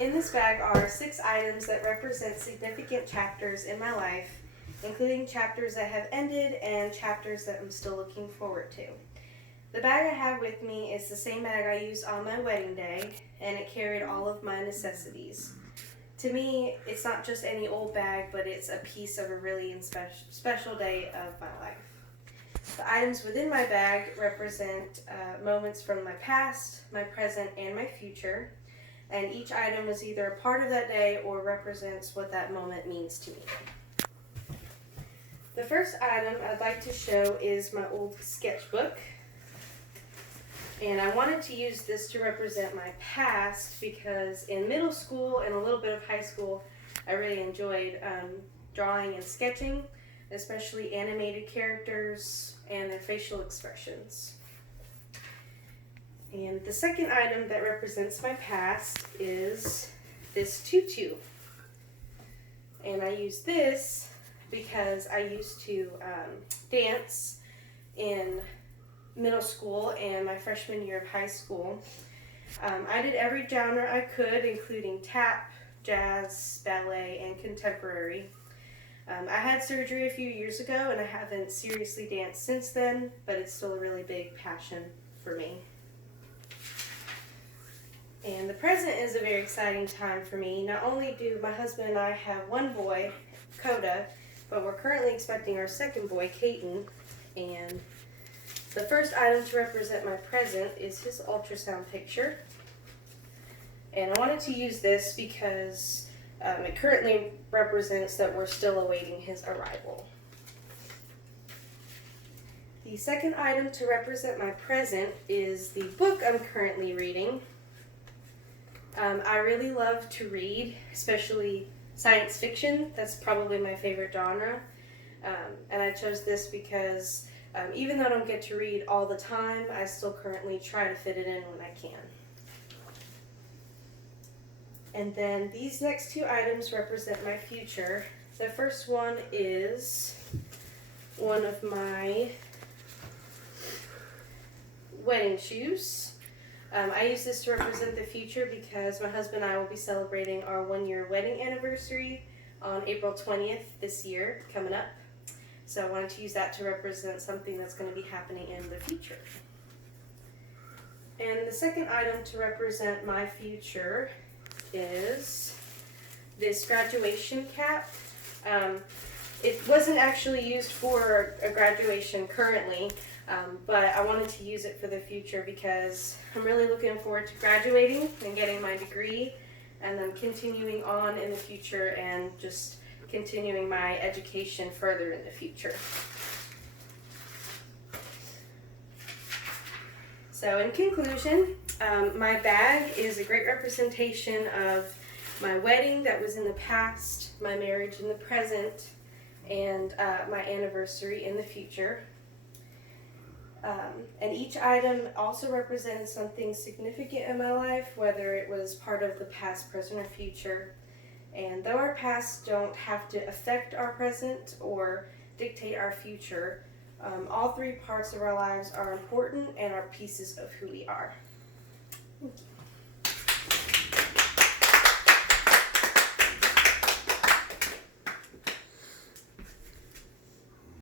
In this bag are 6 items that represent significant chapters in my life, including chapters that have ended and chapters that I'm still looking forward to. The bag I have with me is the same bag I used on my wedding day, and it carried all of my necessities. To me, it's not just any old bag, but it's a piece of a really special day of my life. The items within my bag represent moments from my past, my present, and my future. And each item is either a part of that day or represents what that moment means to me. The first item I'd like to show is my old sketchbook. And I wanted to use this to represent my past because in middle school and a little bit of high school, I really enjoyed drawing and sketching, especially animated characters and their facial expressions. And the second item that represents my past is this tutu. And I use this because I used to dance in middle school and my freshman year of high school. I did every genre I could, including tap, jazz, ballet, and contemporary. I had surgery a few years ago and I haven't seriously danced since then, but it's still a really big passion for me. And the present is a very exciting time for me. Not only do my husband and I have one boy, Coda, but we're currently expecting our second boy, Caden. And the first item to represent my present is his ultrasound picture. And I wanted to use this because it currently represents that we're still awaiting his arrival. The second item to represent my present is the book I'm currently reading. I really love to read, especially science fiction. That's probably my favorite genre. And I chose this because even though I don't get to read all the time, I still currently try to fit it in when I can. And then these next 2 items represent my future. The first one is one of my wedding shoes. I use this to represent the future because my husband and I will be celebrating our 1-year wedding anniversary on April 20th this year, coming up. So I wanted to use that to represent something that's going to be happening in the future. And the second item to represent my future is this graduation cap. It wasn't actually used for a graduation currently, but I wanted to use it for the future because I'm really looking forward to graduating and getting my degree and then continuing on in the future and just continuing my education further in the future. So in conclusion, my bag is a great representation of my wedding that was in the past, my marriage in the present, and my anniversary in the future. And each item also represented something significant in my life, whether it was part of the past, present, or future. And though our pasts don't have to affect our present or dictate our future, all 3 parts of our lives are important and are pieces of who we are. Thank you.